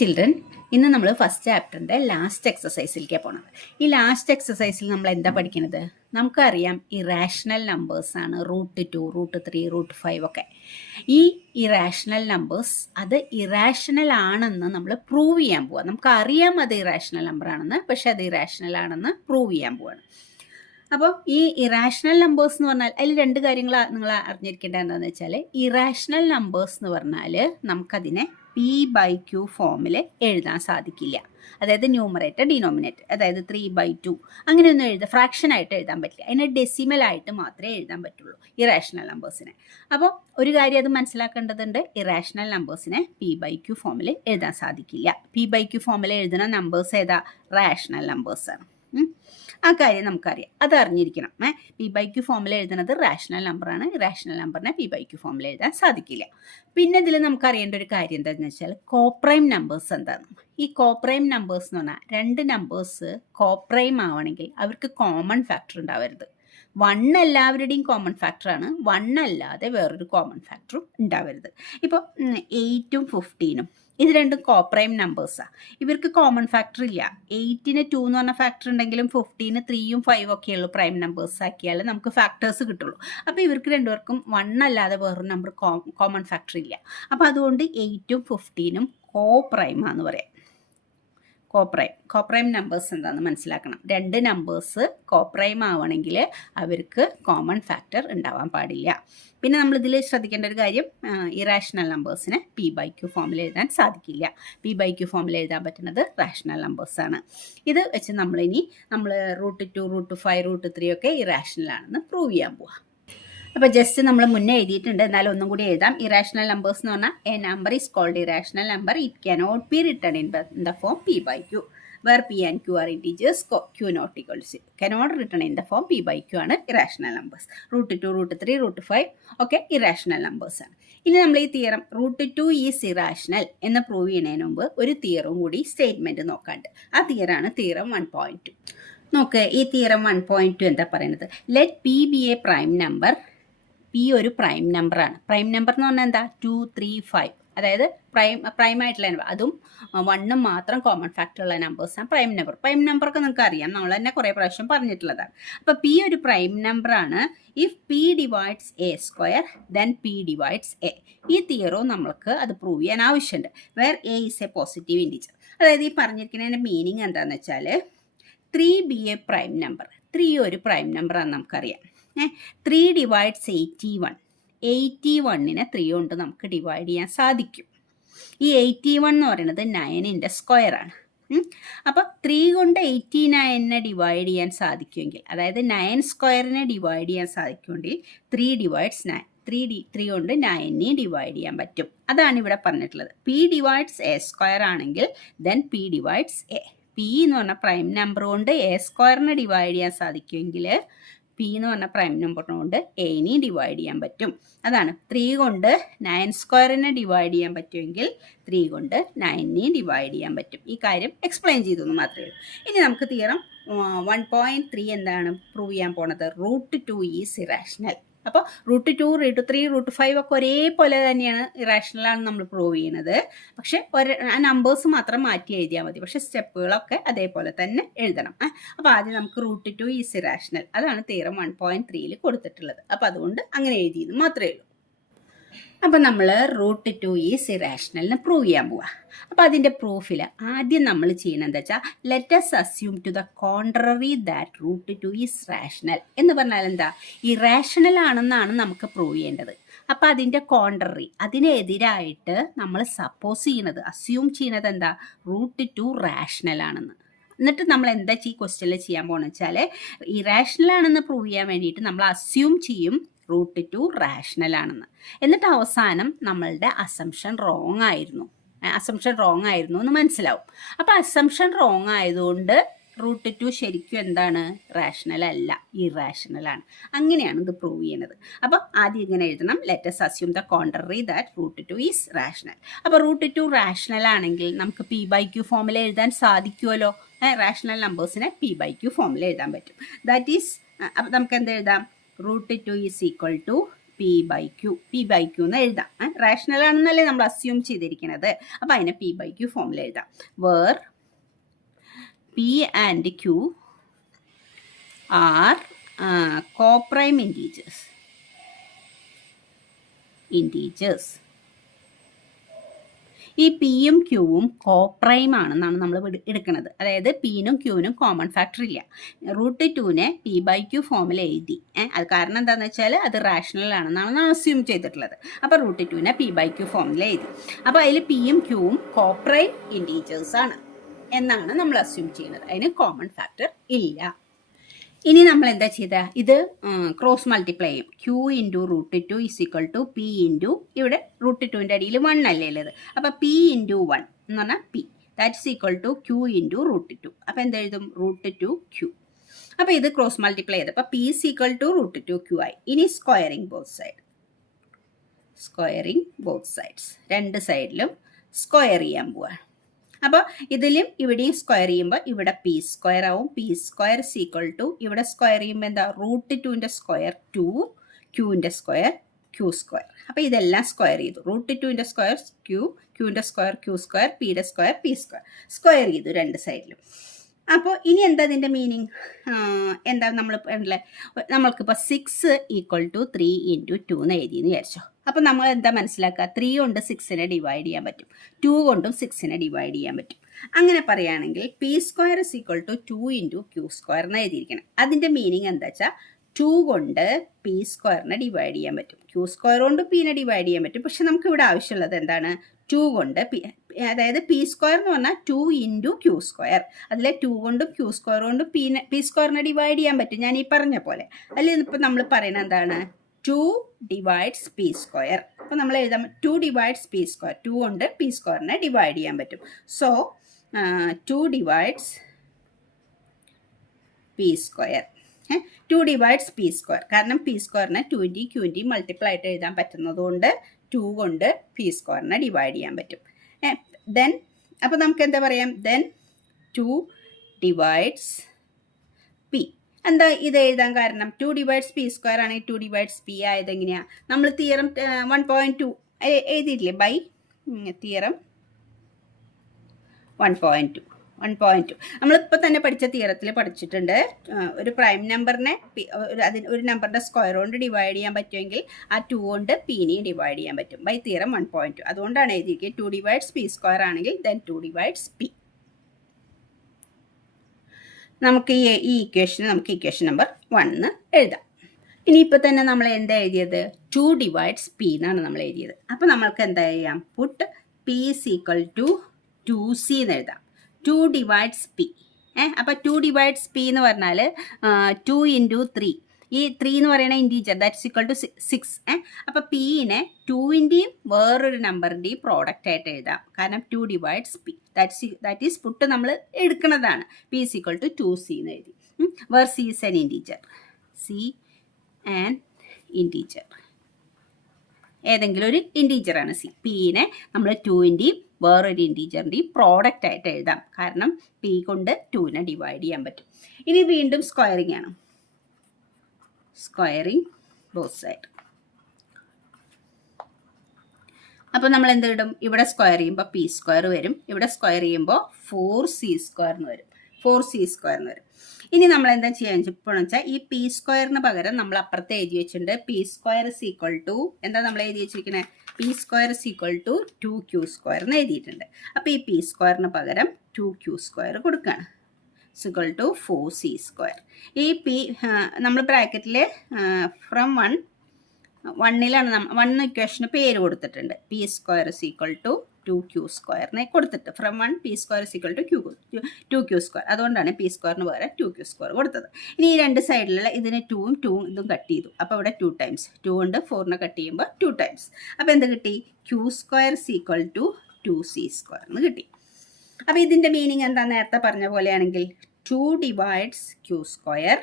Children, ഇന്ന് നമ്മൾ first ചാപ്റ്ററിൻ്റെ ലാസ്റ്റ് എക്സസൈസിലേക്ക് പോകണം. ഈ ലാസ്റ്റ് എക്സസൈസിൽ നമ്മൾ എന്താ പഠിക്കുന്നത്? നമുക്കറിയാം ഇറാഷണൽ നമ്പേഴ്സാണ് √2, √3, √5 ഒക്കെ. ഈ ഇറാഷണൽ നമ്പേഴ്സ് അത് ഇറാഷണൽ ആണെന്ന് നമ്മൾ പ്രൂവ് ചെയ്യാൻ പോവാം. നമുക്കറിയാം അത് ഇറാഷണൽ നമ്പർ ആണെന്ന്, പക്ഷെ അത് ഇറാഷണൽ ആണെന്ന് പ്രൂവ് ചെയ്യാൻ പോവാണ്. അപ്പോൾ ഈ ഇറാഷണൽ നമ്പേഴ്സ് എന്ന് പറഞ്ഞാൽ അതിൽ രണ്ട് കാര്യങ്ങൾ നിങ്ങൾ അറിഞ്ഞിരിക്കേണ്ടത് എന്താണെന്ന് വെച്ചാൽ, ഇറാഷണൽ നമ്പേഴ്സ് എന്ന് പറഞ്ഞാൽ നമുക്കതിനെ P/Q ഫോമിൽ എഴുതാൻ സാധിക്കില്ല. അതായത് ന്യൂമറേറ്റർ ഡിനോമിനേറ്റർ, അതായത് 3/2 അങ്ങനെയൊന്നും ഫ്രാക്ഷനായിട്ട് എഴുതാൻ പറ്റില്ല. അതിനെ ഡെസിമലായിട്ട് മാത്രമേ എഴുതാൻ പറ്റുള്ളൂ ഇറാഷണൽ നമ്പേഴ്സിനെ. അപ്പോൾ ഒരു കാര്യം അത് മനസ്സിലാക്കേണ്ടതുണ്ട്, ഇറാഷണൽ നമ്പേഴ്സിനെ P/Q ഫോമിൽ എഴുതാൻ സാധിക്കില്ല. P/Q ഫോമിൽ എഴുതുന്ന നമ്പേഴ്സ് ഏതാ? റാഷണൽ നമ്പേഴ്സാണ്. ആ കാര്യം നമുക്കറിയാം, അത് അറിഞ്ഞിരിക്കണം. P/Q ഫോമിൽ എഴുതുന്നത് റാഷണൽ നമ്പറാണ്. റാഷണൽ നമ്പറിനെ P/Q ഫോമിൽ എഴുതാൻ സാധിക്കില്ല. പിന്നെ ഇതിൽ നമുക്കറിയേണ്ട ഒരു കാര്യം എന്താണെന്ന് വെച്ചാൽ, കോപ്രൈം നമ്പേഴ്സ് എന്താണ്? ഈ കോപ്രൈം നമ്പേഴ്സ് എന്ന് പറഞ്ഞാൽ രണ്ട് നമ്പേഴ്സ് കോപ്രൈം ആവണമെങ്കിൽ അവർക്ക് കോമൺ ഫാക്ടർ ഉണ്ടാവരുത്. 1 എല്ലാവരുടെയും കോമൺ ഫാക്ടറാണ്, 1 അല്ലാതെ വേറൊരു കോമൺ ഫാക്ടറും ഉണ്ടാവരുത്. ഇപ്പോൾ 8ഉം 15ഉം ഇത് രണ്ടും കോപ്രൈം നമ്പേഴ്സാണ്. ഇവർക്ക് കോമൺ ഫാക്ടർ ഇല്ല. 8ന് 2 എന്ന് പറഞ്ഞ ഫാക്ടർ ഉണ്ടെങ്കിലും 15ന് 3ഉം 5ഉം ഒക്കെയുള്ളൂ പ്രൈം നമ്പേഴ്സ് ആക്കിയാൽ നമുക്ക് ഫാക്ടേഴ്സ് കിട്ടുള്ളൂ. അപ്പോൾ ഇവർക്ക് രണ്ടുപേർക്കും 1 അല്ലാതെ വേറൊരു നമ്പർ കോമൺ ഫാക്ടർ ഇല്ല. അപ്പോൾ അതുകൊണ്ട് 8ഉം 15ഉം കോപ്രൈമാന്ന് പറയാം. കോപ്രൈം നമ്പേഴ്സ് എന്താണെന്ന് മനസ്സിലാക്കണം. രണ്ട് നമ്പേഴ്സ് കോപ്രൈം ആവണമെങ്കിൽ അവർക്ക് കോമൺ ഫാക്ടർ ഉണ്ടാവാൻ പാടില്ല. പിന്നെ നമ്മളിതിൽ ശ്രദ്ധിക്കേണ്ട ഒരു കാര്യം, ഇറാഷണൽ നമ്പേഴ്സിനെ P/Q ഫോമിൽ എഴുതാൻ സാധിക്കില്ല. P/Q ഫോമിൽ എഴുതാൻ പറ്റുന്നത് റാഷണൽ നമ്പേഴ്സാണ്. ഇത് വെച്ച് നമ്മൾ √2, √5, √3 ഒക്കെ ഇറാഷണൽ ആണെന്ന് പ്രൂവ് ചെയ്യാൻ പോവാം. അപ്പോൾ ജസ്റ്റ് നമ്മൾ മുന്നേ എഴുതിയിട്ടുണ്ട്, എന്നാലും ഒന്നും കൂടി എഴുതാം. ഇറാഷണൽ നമ്പേഴ്സ് എന്ന് പറഞ്ഞാൽ a number is called irrational number. It cannot be written in the form P/Q, where P and Q are integers, Q not equal to 0. Cannot written in the form P/Q ആണ് irrational numbers. √2, √3, √5 ഒക്കെ irrational numbers ആണ്. ഇനി നമ്മൾ ഈ theorem √2 is irrational എന്ന് prove ചെയ്യുന്നതിന് മുമ്പ് ഒരു തിയറും കൂടി സ്റ്റേറ്റ്മെൻറ്റ് നോക്കാണ്ട്. ആ തിയറാണ് തിയറം 1.2. നോക്ക്, ഈ തിയറം 1.2 എന്താ പറയുന്നത്? Let P B A prime number. P ഒരു പ്രൈം നമ്പറാണ്. പ്രൈം നമ്പർ എന്ന് പറഞ്ഞാൽ എന്താ? 2, 3, 5. അതായത് പ്രൈം ആയിട്ടുള്ള നമ്പർ, അതും 1 മാത്രം കോമൺ ഫാക്ടർ ഉള്ള നമ്പേഴ്സാണ് പ്രൈം നമ്പർ. പ്രൈം നമ്പറൊക്കെ നിങ്ങൾക്ക് അറിയാം, നമ്മൾ തന്നെ കുറേ പ്രാവശ്യം പറഞ്ഞിട്ടുള്ളതാണ്. അപ്പോൾ P ഒരു പ്രൈം നമ്പറാണ്. If P divides A² then P divides A. ഈ തിയറവും നമ്മൾക്ക് അത് പ്രൂവ് ചെയ്യാൻ ആവശ്യമുണ്ട്. Where A is a positive integer. അതായത് ഈ പറഞ്ഞിരിക്കുന്നതിൻ്റെ മീനിങ് എന്താണെന്ന് വെച്ചാൽ, 3 ബി എ പ്രൈം നമ്പർ. 3 ഒരു പ്രൈം നമ്പറാണെന്ന് നമുക്കറിയാം. 3 ഡിവൈഡ്സ് 81. 81നെ 3 കൊണ്ട് നമുക്ക് ഡിവൈഡ് ചെയ്യാൻ സാധിക്കും. ഈ 81 എന്ന് പറയുന്നത് 9ൻ്റെ സ്ക്വയറാണ്. അപ്പോൾ 3 കൊണ്ട് 89നെ ഡിവൈഡ് ചെയ്യാൻ സാധിക്കുമെങ്കിൽ, അതായത് 9 സ്ക്വയറിനെ ഡിവൈഡ് ചെയ്യാൻ സാധിക്കുമെങ്കിൽ 3 ഡിവൈഡ്സ് 9. 3 കൊണ്ട് 9നെ ഡിവൈഡ് ചെയ്യാൻ പറ്റും. അതാണ് ഇവിടെ പറഞ്ഞിട്ടുള്ളത്. P ഡിവൈഡ്സ് A² ആണെങ്കിൽ then P divides A. P എന്ന് പറഞ്ഞ പ്രൈം നമ്പർ കൊണ്ട് A² ഡിവൈഡ് ചെയ്യാൻ സാധിക്കുമെങ്കിൽ P എന്ന് പറഞ്ഞ പ്രൈം നമ്പറിനോണ്ട് എനെ ഡിവൈഡ് ചെയ്യാൻ പറ്റും. അതാണ് 3 കൊണ്ട് 9² ഡിവൈഡ് ചെയ്യാൻ പറ്റുമെങ്കിൽ 3 കൊണ്ട് 9നെ ഡിവൈഡ് ചെയ്യാൻ പറ്റും. ഈ കാര്യം എക്സ്പ്ലെയിൻ ചെയ്തെന്ന് മാത്രമേ ഉള്ളൂ. ഇനി നമുക്ക് തിയറം 1.3 എന്താണ് പ്രൂവ് ചെയ്യാൻ പോണത്? √2 ഈസ് ഇറാഷണൽ. അപ്പോൾ √2, √3, √5 ഒക്കെ ഒരേപോലെ തന്നെയാണ് ഇറാഷണലാണെന്ന് നമ്മൾ പ്രൂവ് ചെയ്യുന്നത്. പക്ഷേ ആ നമ്പേഴ്സ് മാത്രം മാറ്റി എഴുതിയാൽ മതി. പക്ഷേ സ്റ്റെപ്പുകളൊക്കെ അതേപോലെ തന്നെ എഴുതണം. അപ്പോൾ ആദ്യം നമുക്ക് √2 ഈസ് ഇറാഷണൽ, അതാണ് തിയറം 1.3 കൊടുത്തിട്ടുള്ളത്. അപ്പോൾ അതുകൊണ്ട് അങ്ങനെ എഴുതിയെന്ന് മാത്രമേ ഉള്ളൂ. അപ്പോൾ നമ്മൾ √2 ഈസ് ഇറാഷണലിന് പ്രൂവ് ചെയ്യാൻ പോവുക. അപ്പോൾ അതിൻ്റെ പ്രൂഫിൽ ആദ്യം നമ്മൾ ചെയ്യണം എന്താ വെച്ചാൽ, let us assume to the contrary that √2 is rational. എന്ന് പറഞ്ഞാൽ എന്താ? ഇറാഷണൽ ആണെന്നാണ് നമുക്ക് പ്രൂവ് ചെയ്യേണ്ടത്. അപ്പോൾ അതിൻ്റെ കോൺട്രറി, അതിനെതിരായിട്ട് നമ്മൾ സപ്പോസ് ചെയ്യണത്, അസ്യൂം ചെയ്യണത് എന്താ? √2 റാഷണൽ ആണെന്ന്. എന്നിട്ട് നമ്മൾ എന്താ ഈ ക്വസ്റ്റ്യനിൽ ചെയ്യാൻ പോകുന്നത് വെച്ചാൽ, ഇറാഷണൽ ആണെന്ന് പ്രൂവ് ചെയ്യാൻ വേണ്ടിയിട്ട് നമ്മൾ അസ്യൂം ചെയ്യും √2 റാഷണൽ ആണെന്ന്. എന്നിട്ട് അവസാനം നമ്മളുടെ അസംഷൻ റോങ് ആയിരുന്നു എന്ന് മനസ്സിലാവും. അപ്പോൾ അസംഷൻ റോങ് ആയതുകൊണ്ട് √2 ശരിക്കും എന്താണ്? റാഷണൽ അല്ല, ഇറാഷണൽ ആണ്. അങ്ങനെയാണ് ഇത് പ്രൂവ് ചെയ്യുന്നത്. അപ്പോൾ ആദ്യം ഇങ്ങനെ എഴുതണം, let us assume the contrary that √2 is rational. അപ്പോൾ √2 റാഷണൽ ആണെങ്കിൽ നമുക്ക് P/Q ഫോമിൽ എഴുതാൻ സാധിക്കുമല്ലോ. റാഷണൽ നമ്പേഴ്സിനെ P/Q ഫോമിൽ എഴുതാൻ പറ്റും. ദാറ്റ് ഈസ് അപ്പം നമുക്ക് എന്ത് എഴുതാം? √2 ഈസ് ഈക്വൽ ടു P/Q എന്ന് എഴുതാം. റാഷണൽ ആണെന്നല്ലേ നമ്മൾ അസ്യൂം ചെയ്തിരിക്കുന്നത്. അപ്പം അതിനെ P/Q ഫോമിൽ എഴുതാം. Where P and Q are coprime integers. ഈ പിയും ക്യൂവും കോപ്രൈം ആണെന്നാണ് നമ്മൾ എടുക്കുന്നത്. അതായത് പിനും ക്യൂവിനും കോമൺ ഫാക്ടർ ഇല്ല. √2നെ P/Q ഫോമിൽ എഴുതി. അത് കാരണം എന്താണെന്ന് വെച്ചാൽ അത് റാഷണൽ ആണെന്നാണ് നമ്മൾ അസ്യൂം ചെയ്തിട്ടുള്ളത്. അപ്പോൾ √2നെ P/Q ഫോമിൽ എഴുതി. അപ്പോൾ അതിൽ പിയും ക്യൂവും കോപ്രൈം ഇൻറ്റീജേഴ്സ് ആണ് എന്നാണ് നമ്മൾ അസ്യൂം ചെയ്യുന്നത്. അതിന് കോമൺ ഫാക്ടർ ഇല്ല. ഇനി നമ്മൾ എന്താ ചെയ്ത? ഇത് ക്രോസ് മൾട്ടിപ്ലൈ ചെയ്യും. Q into √2 is equal to P into, ഇവിടെ √2ൻ്റെ അടിയിൽ 1 അല്ലേ ഉള്ളത്. അപ്പോൾ P ഇൻറ്റു 1 എന്ന് പറഞ്ഞാൽ P, that is equal to Q into √2. അപ്പോൾ എന്തെഴുതും? √2Q. അപ്പോൾ ഇത് ക്രോസ് മൾട്ടിപ്ലൈ ചെയ്ത് അപ്പോൾ P is equal to √2Q ആയി. ഇനി സ്ക്വയറിങ് ബോത്ത് സൈഡ്സ്, രണ്ട് സൈഡിലും സ്ക്വയർ ചെയ്യാൻ പോവാണ്. അപ്പോൾ ഇതിലും ഇവിടെയും സ്ക്വയർ ചെയ്യുമ്പോൾ ഇവിടെ P² ആവും. P² ഈക്വൽ ടു, ഇവിടെ സ്ക്വയർ ചെയ്യുമ്പോൾ എന്താ? √2ൻ്റെ സ്ക്വയർ 2, Qൻ്റെ സ്ക്വയർ Q². അപ്പോൾ ഇതെല്ലാം സ്ക്വയർ ചെയ്തു. √2ൻ്റെ സ്ക്വയർ Qൻ്റെ സ്ക്വയർ Q², Pയുടെ സ്ക്വയർ P², സ്ക്വയർ ചെയ്തു രണ്ട് സൈഡിലും. അപ്പോൾ ഇനി എന്താ ഇതിൻ്റെ മീനിങ്? എന്താ നമ്മൾക്കിപ്പോൾ 6 ഈക്വൽ ടു 3 ഇൻറ്റു 2 എന്ന് എഴുതിയെന്ന് വിചാരിച്ചോ. അപ്പോൾ നമ്മൾ എന്താ മനസ്സിലാക്കുക? 3 കൊണ്ട് 6നെ ഡിവൈഡ് ചെയ്യാൻ പറ്റും, 2 കൊണ്ടും 6നെ ഡിവൈഡ് ചെയ്യാൻ പറ്റും. അങ്ങനെ പറയുകയാണെങ്കിൽ P² is equal to 2 into Q² എന്ന് എഴുതിയിരിക്കണം. അതിൻ്റെ മീനിങ് എന്താ വെച്ചാൽ 2 കൊണ്ട് P² ഡിവൈഡ് ചെയ്യാൻ പറ്റും, Q² കൊണ്ട് Pനെ ഡിവൈഡ് ചെയ്യാൻ പറ്റും. പക്ഷെ നമുക്ക് ഇവിടെ ആവശ്യമുള്ളത് എന്താണ്? 2 കൊണ്ട് അതായത് P² എന്ന് പറഞ്ഞാൽ 2 ഇൻറ്റു Q². അതിലെ 2 കൊണ്ടും Q² കൊണ്ടും P² ഡിവൈഡ് ചെയ്യാൻ പറ്റും, ഞാൻ ഈ പറഞ്ഞ പോലെ. അല്ലെങ്കിൽ ഇപ്പം നമ്മൾ പറയുന്നത് എന്താണ്? 2 ഡിവൈഡ്സ് P². അപ്പോൾ നമ്മൾ എഴുതാം 2 ഡിവൈഡ്സ് P². 2 കൊണ്ട് P² ഡിവൈഡ് ചെയ്യാൻ പറ്റും. So 2 divides P². 2 divides P². കാരണം P²നെ 2ൻ്റെയും Qൻ്റെയും മൾട്ടിപ്പിൾ ആയിട്ട് എഴുതാൻ പറ്റുന്നതുകൊണ്ട് 2 കൊണ്ട് P² ഡിവൈഡ് ചെയ്യാൻ പറ്റും. ദെൻ അപ്പോൾ നമുക്ക് എന്താ പറയാം? Then 2 divides P. എന്താ ഇത് എഴുതാൻ കാരണം? 2 ഡിവൈഡ്സ് P² ആണെങ്കിൽ 2 ഡിവൈഡ്സ് P ആയത് എങ്ങനെയാണ്? നമ്മൾ തിയറം 1.2 എഴുതിയിട്ടില്ലേ? ബൈ തിയറം 1.2 നമ്മളിപ്പോൾ തന്നെ പഠിച്ച തിയറത്തിൽ പഠിച്ചിട്ടുണ്ട്. ഒരു പ്രൈം നമ്പറിനെ ഒരു നമ്പറിൻ്റെ സ്ക്വയർ കൊണ്ട് ഡിവൈഡ് ചെയ്യാൻ പറ്റുമെങ്കിൽ ആ 2 കൊണ്ട് Pനെയും ഡിവൈഡ് ചെയ്യാൻ പറ്റും, ബൈ തിയറം 1.2. അതുകൊണ്ടാണ് എഴുതിയിരിക്കുന്നത് 2 ഡിവൈഡ്സ് P² ആണെങ്കിൽ ദെൻ 2 ഡിവൈഡ്സ് P. നമുക്ക് ഈ ഇക്വേഷൻ നമ്പർ 1 എഴുതാം. ഇനിയിപ്പോൾ തന്നെ നമ്മൾ എന്താ എഴുതിയത്? 2 ഡിവൈഡ്സ് P എന്നാണ് നമ്മൾ എഴുതിയത്. അപ്പോൾ നമ്മൾക്ക് എന്താ ചെയ്യാം? Put P is equal to 2C എന്ന് എഴുതാം. 2 ഡിവൈഡ്സ് P. അപ്പോൾ 2 ഡിവൈഡ്സ് P എന്ന് പറഞ്ഞാൽ 2 ഇൻറ്റു 3. ഈ 3 എന്ന് പറയുന്ന ഇൻറ്റീജർ, ദാറ്റ്സ് ഈക്വൽ ടു 6. അപ്പോൾ Pനെ 2ൻ്റെയും വേറൊരു നമ്പറിൻ്റെയും പ്രോഡക്റ്റ് ആയിട്ട് എഴുതാം. കാരണം 2 divides P, that is put നമ്മൾ എടുക്കുന്നതാണ്. P is equal to 2C എന്ന് എഴുതി. Where C is an integer. ഏതെങ്കിലും ഒരു ഇൻറ്റീജറാണ് C. Pനെ നമ്മൾ 2ൻ്റെയും വേറൊരു ഇൻറ്റീജറിൻ്റെയും പ്രോഡക്റ്റ് ആയിട്ട് എഴുതാം. കാരണം P കൊണ്ട് 2നെ ഡിവൈഡ് ചെയ്യാൻ പറ്റും. ഇനി വീണ്ടും സ്ക്വയറിംഗ് ആണ്. Squaring both side. അപ്പോൾ നമ്മൾ എന്ത് ഇടും? ഇവിടെ സ്ക്വയർ ചെയ്യുമ്പോൾ P² വരും, ഇവിടെ സ്ക്വയർ ചെയ്യുമ്പോൾ 4C² എന്ന് വരും. 4C² എന്ന് വരും. ഇനി നമ്മൾ എന്താ ചെയ്യാൻ ഇപ്പോൾ വെച്ചാൽ ഈ P² പകരം നമ്മൾ അപ്പുറത്ത് എഴുതി വെച്ചിട്ടുണ്ട് P² ഈസ് ഈക്വൽ ടു, എന്താ നമ്മൾ എഴുതി വെച്ചിരിക്കുന്നത്? P² is equal to 2Q² എന്ന് എഴുതിയിട്ടുണ്ട്. അപ്പോൾ ഈ P² പകരം 2Q² കൊടുക്കുകയാണ്. Equal to 4C². ഈ P നമ്മൾ ബ്രാക്കറ്റിൽ ഫ്രം 1ലാണ് 1 ഇക്വേഷന് പേര് കൊടുത്തിട്ടുണ്ട്. P² is equal to 2Q² കൊടുത്തിട്ട് from 1 P² is equal to 2Q². അതുകൊണ്ടാണ് P² പകരം 2Q² കൊടുത്തത്. ഇനി ഈ രണ്ട് സൈഡിലുള്ള ഇതിന് 2ഉം ഇതും കട്ട് ചെയ്തു. അപ്പോൾ ഇവിടെ 2 ടൈംസ് 2 കൊണ്ട് 4നെ കട്ട് ചെയ്യുമ്പോൾ 2 ടൈംസ്. അപ്പോൾ എന്ത് കിട്ടി? Q² is equal to 2C² എന്ന് കിട്ടി. അപ്പോൾ ഇതിൻ്റെ മീനിങ് എന്താ? നേരത്തെ പറഞ്ഞ പോലെയാണെങ്കിൽ 2 divides Q²,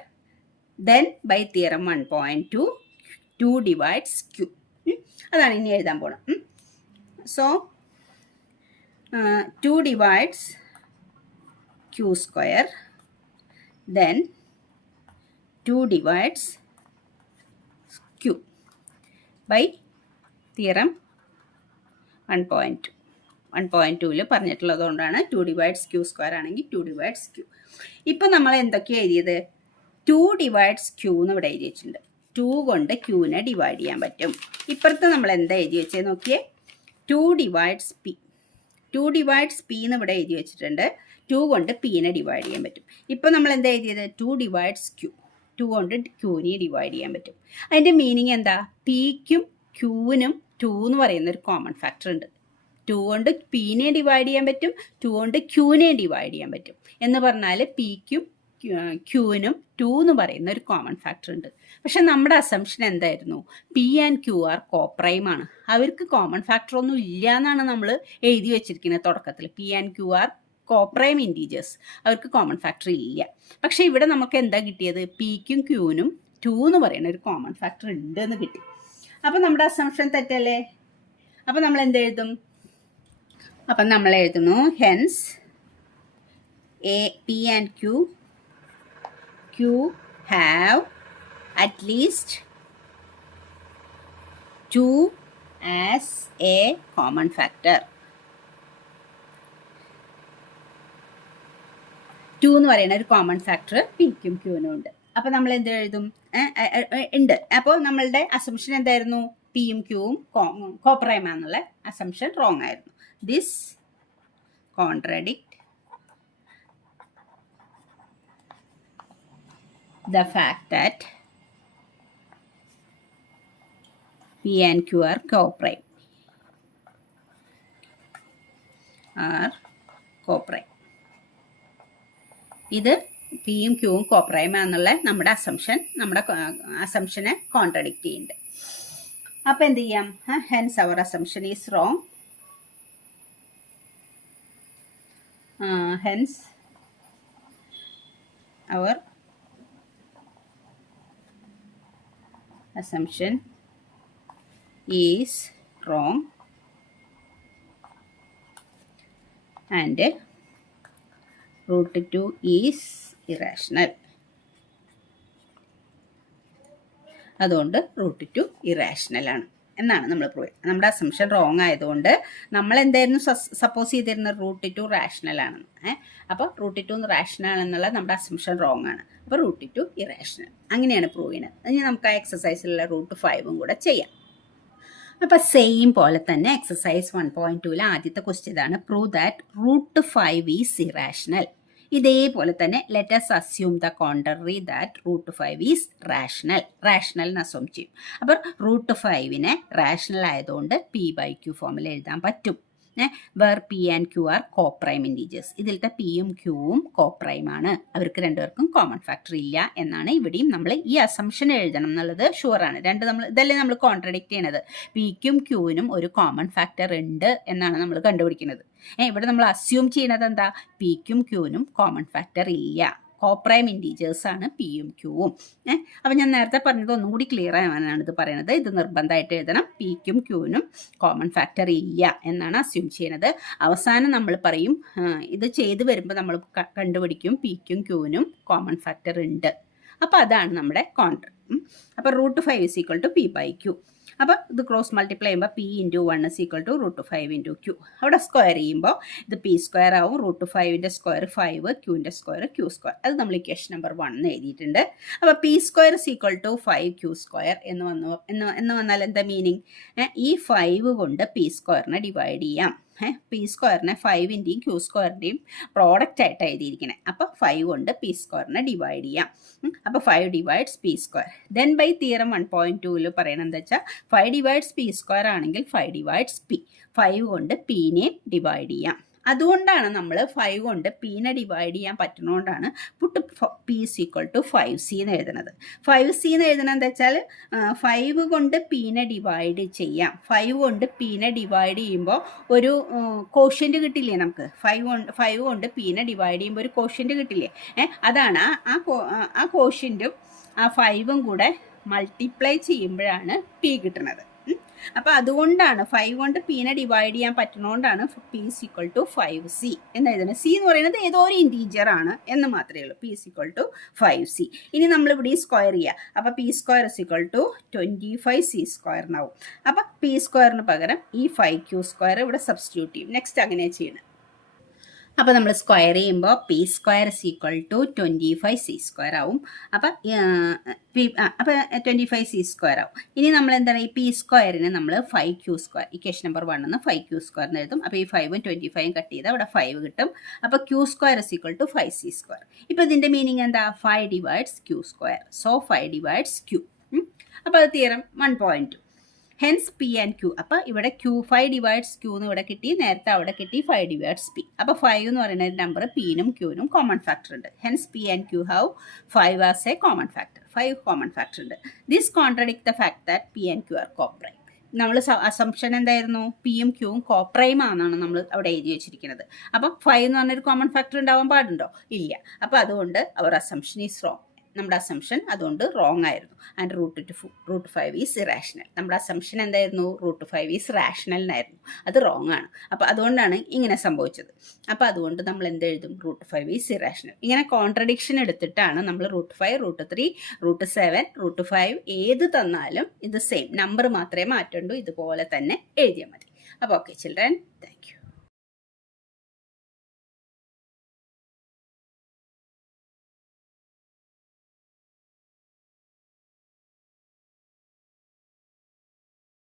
then bye theorem 1.2 2 divides Q. അതാണ് ഇനി എഴുതാൻ പോകണം. So 2 divides Q², then 2 divides Q by theorem 1.2. 1.2 പറഞ്ഞിട്ടുള്ളത് കൊണ്ടാണ് 2 divides Q square ആണെങ്കിൽ 2 divides Q. ഇപ്പം നമ്മൾ എന്തൊക്കെയാണ് എഴുതിയത്? 2 divides Q എന്ന് ഇവിടെ എഴുതി വെച്ചിട്ടുണ്ട്. 2 കൊണ്ട് Qനെ ഡിവൈഡ് ചെയ്യാൻ പറ്റും. ഇപ്പുറത്ത് നമ്മൾ എന്താ എഴുതി വെച്ചത് നോക്കിയേ? 2 divides P. 2 divides P എന്ന് ഇവിടെ എഴുതി വെച്ചിട്ടുണ്ട്. 2 കൊണ്ട് Pനെ ഡിവൈഡ് ചെയ്യാൻ പറ്റും. ഇപ്പം നമ്മൾ എന്താ എഴുതിയത്? 2 divides Q. 2 കൊണ്ട് Qനെ ഡിവൈഡ് ചെയ്യാൻ പറ്റും. അതിൻ്റെ മീനിങ് എന്താ? Pക്കും Qനും 2 എന്ന് പറയുന്ന ഒരു കോമൺ ഫാക്ടർ ഉണ്ട്. 2 കൊണ്ട് Pനെ ഡിവൈഡ് ചെയ്യാൻ പറ്റും, 2 കൊണ്ട് Qനെ ഡിവൈഡ് ചെയ്യാൻ പറ്റും എന്ന് പറഞ്ഞാൽ Pക്കും Qനും 2 എന്ന് പറയുന്ന ഒരു കോമൺ ഫാക്ടർ ഉണ്ട്. പക്ഷെ നമ്മുടെ അസംഷൻ എന്തായിരുന്നു? P and Q are coprime ആണ്. അവർക്ക് കോമൺ ഫാക്ടർ ഒന്നും ഇല്ല എന്നാണ് നമ്മൾ എഴുതി വെച്ചിരിക്കുന്നത് തുടക്കത്തിൽ. P and Q are coprime integers, അവർക്ക് കോമൺ ഫാക്ടർ ഇല്ല. പക്ഷെ ഇവിടെ നമുക്ക് എന്താ കിട്ടിയത്? Pക്കും Qനും 2 എന്ന് പറയുന്ന ഒരു കോമൺ ഫാക്ടർ ഉണ്ട് എന്ന് കിട്ടി. അപ്പം നമ്മുടെ അസംഷൻ തെറ്റല്ലേ? അപ്പം നമ്മൾ എന്തെഴുതും? അപ്പം നമ്മൾ എഴുതുന്നു hence P and Q have at least 2 as a common factor. 2 എന്ന് പറയുന്ന ഒരു കോമൺ ഫാക്ടർ Pക്കും Qനും ഉണ്ട്. അപ്പോൾ നമ്മൾ എന്ത് എഴുതും? ഉണ്ട്. അപ്പോൾ നമ്മളുടെ അസംഷൻ എന്തായിരുന്നു? Pയും Qവും കോപ്രൈം ആണെന്നുള്ള അസംഷൻ റോങ് ആയിരുന്നു. This contradict the fact that P and Q are co-prime. ഇത് പിയും ക്യൂവും കോപ്രൈം ആണെന്നുള്ള നമ്മുടെ അസംഷനെ കോൺട്രഡിക്റ്റ് ചെയ്യുന്നുണ്ട്. അപ്പം എന്ത് ചെയ്യാം? Hence our assumption is wrong. Hence our assumption is wrong and root 2 is irrational. അതുകൊണ്ട് റൂട്ട് 2 ഇറാഷണൽ ആണ് എന്നാണ് നമ്മൾ പ്രൂവ് ചെയ്യുന്നത്. നമ്മുടെ അസംഷൻ റോങ് ആയതുകൊണ്ട് നമ്മൾ എന്തായിരുന്നു സപ്പോസ് ചെയ്തിരുന്നത്? റൂട്ട് 2 റാഷണൽ ആണെന്ന്. അപ്പോൾ റൂട്ട് 2 റാഷണൽ എന്നുള്ള നമ്മുടെ അസംഷൻ റോങ് ആണ്. അപ്പോൾ റൂട്ട് 2 ഇറാഷണൽ, അങ്ങനെയാണ് പ്രൂവ് ചെയ്യുന്നത്. ഇനി നമുക്ക് ആ എക്സസൈസിലുള്ള റൂട്ട് 5ഉം കൂടെ ചെയ്യാം. അപ്പോൾ സെയിം പോലെ തന്നെ എക്സസൈസ് 1.2 ആദ്യത്തെ ക്വസ്റ്റ്യൻ ഇതാണ്: prove that root 5 is irrational. ഇതേപോലെ തന്നെ let us assume the contrary that root 5 is rational എന്ന് അസ്യൂം ചെയ്യും. അപ്പോൾ റൂട്ട് 5നെ റാഷണൽ ആയതുകൊണ്ട് P/Q ഫോമിൽ എഴുതാൻ പറ്റും. Where P and Q are coprime integers. ഇതിലത്തെ Pയും Qവും കോപ്രൈം ആണ്. അവർക്ക് രണ്ടുപേർക്കും കോമൺ ഫാക്ടർ ഇല്ല എന്നാണ് ഇവിടെയും നമ്മൾ ഈ അസംഷൻ എഴുതണം എന്നുള്ളത് ഷുവറാണ്. ഇതല്ലേ നമ്മൾ കോൺട്രഡിക്റ്റ് ചെയ്യണത്. Pക്കും Qനും ഒരു കോമൺ ഫാക്ടർ ഉണ്ട് എന്നാണ് നമ്മൾ കണ്ടുപിടിക്കുന്നത്. ഇവിടെ നമ്മൾ അസ്യൂം ചെയ്യുന്നത് എന്താ? Pക്കും Qനും കോമൺ ഫാക്ടർ ഇല്ല. കോപ്രൈം ഇൻറ്റീജേഴ്സ് ആണ് Pയും Qവും. അപ്പം ഞാൻ നേരത്തെ പറഞ്ഞത് ഒന്നും കൂടി ക്ലിയർ ആവാനാണ് ഇത് പറയുന്നത്. ഇത് നിർബന്ധമായിട്ട് എഴുതണം. Pക്കും Qനും കോമൺ ഫാക്ടർ ഇല്ല എന്നാണ് അസ്യൂം ചെയ്യുന്നത്. അവസാനം നമ്മൾ പറയും, ഇത് ചെയ്ത് വരുമ്പോൾ നമ്മൾ കണ്ടുപിടിക്കും Pക്കും Qനും കോമൺ ഫാക്ടർ ഉണ്ട്. അപ്പോൾ അതാണ് നമ്മുടെ കോൺട്ര. അപ്പോൾ root 5 is equal to P/Q. അപ്പോൾ ഇത് ക്രോസ് മൾട്ടിപ്ലൈ ചെയ്യുമ്പോൾ P × 1 is equal to root 5 × Q. അവിടെ സ്ക്വയർ ചെയ്യുമ്പോൾ ഇത് P² ആവും. റൂട്ട് 5ൻ്റെ സ്ക്വയർ 5, Qൻ്റെ സ്ക്വയർ Q². അത് നമ്മൾ ഇക്വേഷൻ നമ്പർ 1 എഴുതിയിട്ടുണ്ട്. അപ്പോൾ P² is equal to 5Q² എന്ന് വന്നാൽ എന്താ മീനിങ്? ഈ 5 കൊണ്ട് P² ഡിവൈഡ് ചെയ്യാം. P² 5ൻ്റെയും Q² പ്രോഡക്റ്റ് ആയിട്ട് എഴുതിയിരിക്കണേ. അപ്പോൾ 5 കൊണ്ട് P² ഡിവൈഡ് ചെയ്യാം. അപ്പോൾ 5 divides P². Then bye theorem 1.2 പറയണത് എന്താ വെച്ചാൽ 5 ഡിവൈഡ്സ് P² ആണെങ്കിൽ 5 ഡിവൈഡ്സ് P. 5 കൊണ്ട് Pനെ ഡിവൈഡ് ചെയ്യാം. അതുകൊണ്ടാണ് നമ്മൾ 5 കൊണ്ട് Pനെ ഡിവൈഡ് ചെയ്യാൻ പറ്റുന്നതുകൊണ്ടാണ് put P is equal to 5C എന്ന് എഴുതുന്നത്. 5C എന്ന് എഴുതുന്നത് എന്താ വെച്ചാൽ 5 കൊണ്ട് Pനെ ഡിവൈഡ് ചെയ്യാം. 5 കൊണ്ട് Pനെ ഡിവൈഡ് ചെയ്യുമ്പോൾ ഒരു കോഷ്യൻ്റ് കിട്ടില്ലേ നമുക്ക്? 5 കൊണ്ട് Pനെ ഡിവൈഡ് ചെയ്യുമ്പോൾ ഒരു കോഷ്യൻ്റ് കിട്ടില്ലേ? അതാണ് ആ കോഷ്യൻ്റും ആ 5ഉം കൂടെ മൾട്ടിപ്ലൈ ചെയ്യുമ്പോഴാണ് P കിട്ടുന്നത്. അപ്പോൾ അതുകൊണ്ടാണ് 5 കൊണ്ട് പീനെ ഡിവൈഡ് ചെയ്യാൻ പറ്റുന്നതുകൊണ്ടാണ് P is equal to 5c എന്ന് എഴുതുന്നത്. സി എന്ന് പറയുന്നത് ഏതോ ഒരു ഇൻറ്റീജർ ആണ് എന്ന് മാത്രമേ ഉള്ളൂ. P is equal to 5c. ഇനി നമ്മൾ ഇവിടെ സ്ക്വയർ ചെയ്യുക. അപ്പോൾ P square is equal to 25c square എന്നാവും. അപ്പോൾ പി സ്ക്വയറിന് പകരം ഈ 5q സ്ക്വയർ ഇവിടെ സബ്സ്റ്റിറ്റ്യൂട്ട് ചെയ്യും. നെക്സ്റ്റ് അങ്ങനെ ചെയ്യണം. അപ്പോൾ നമ്മൾ സ്ക്വയർ ചെയ്യുമ്പോൾ P square is equal to 25c square ആവും. അപ്പോൾ 25c സ്ക്വയർ ആവും. ഇനി നമ്മൾ എന്താണ് ഈ പി സ്ക്വയറിന് നമ്മൾ 5q സ്ക്വയർ, ഇക്വേഷൻ നമ്പർ 1 എന്ന് 5q സ്ക്വയർ എന്ന് എഴുതും. അപ്പോൾ ഈ 5ഉം 25ഉം കട്ട് ചെയ്താൽ അവിടെ 5 കിട്ടും. അപ്പോൾ q square is equal to 5c square. ഇപ്പോൾ ഇതിൻ്റെ മീനിങ് എന്താ? 5 divides q square. So 5 divides q. അപ്പോൾ അത് theorem 1.2. Hence P and Q. അപ്പോൾ ഇവിടെ ക്യൂ 5 ഡിവൈഡ്സ് ക്യൂ എന്ന് ഇവിടെ കിട്ടി, നേരത്തെ അവിടെ കിട്ടി 5 ഡിവൈഡ്സ് പി. അപ്പോൾ 5 എന്ന് പറയുന്ന ഒരു നമ്പർ പിനും ക്യൂനും കോമൺ ഫാക്ടർ ഉണ്ട്. Hence P and Q have 5 as a common factor. 5 common factor ഉണ്ട്. This contradict the fact that P and Q are coprime. നമ്മൾ അസംഷൻ എന്തായിരുന്നു? പിയും ക്യൂവും കോപ്രൈം ആണെന്നാണ് നമ്മൾ അവിടെ എഴുതി വെച്ചിരിക്കുന്നത്. അപ്പം 5 എന്ന് പറഞ്ഞൊരു കോമൺ ഫാക്ടർ ഉണ്ടാവാൻ പാടുണ്ടോ? ഇല്ല. അപ്പോൾ അതുകൊണ്ട് അവർ അസംഷൻ ഈസ് റോങ്. നമ്മുടെ അസംഷൻ അതുകൊണ്ട് റോങ് ആയിരുന്നു. And root 5 is irrational. നമ്മുടെ അസംഷൻ എന്തായിരുന്നു? റൂട്ട് 5 ഈസ് റാഷണൽ എന്നായിരുന്നു. അത് റോങ് ആണ്. അപ്പോൾ അതുകൊണ്ടാണ് ഇങ്ങനെ സംഭവിച്ചത്. അപ്പോൾ അതുകൊണ്ട് നമ്മൾ എന്തെഴുതും? Root 5 is irrational. ഇങ്ങനെ കോൺട്രഡിക്ഷൻ എടുത്തിട്ടാണ് നമ്മൾ റൂട്ട് 5, റൂട്ട് 3, റൂട്ട് 7, റൂട്ട് 5 ഏത് തന്നാലും ഇത് സെയിം നമ്പർ മാത്രമേ മാറ്റുള്ളൂ. ഇതുപോലെ തന്നെ എഴുതിയാൽ മതി. അപ്പോൾ ഓക്കെ ചിൽഡ്രൻ, താങ്ക് യു.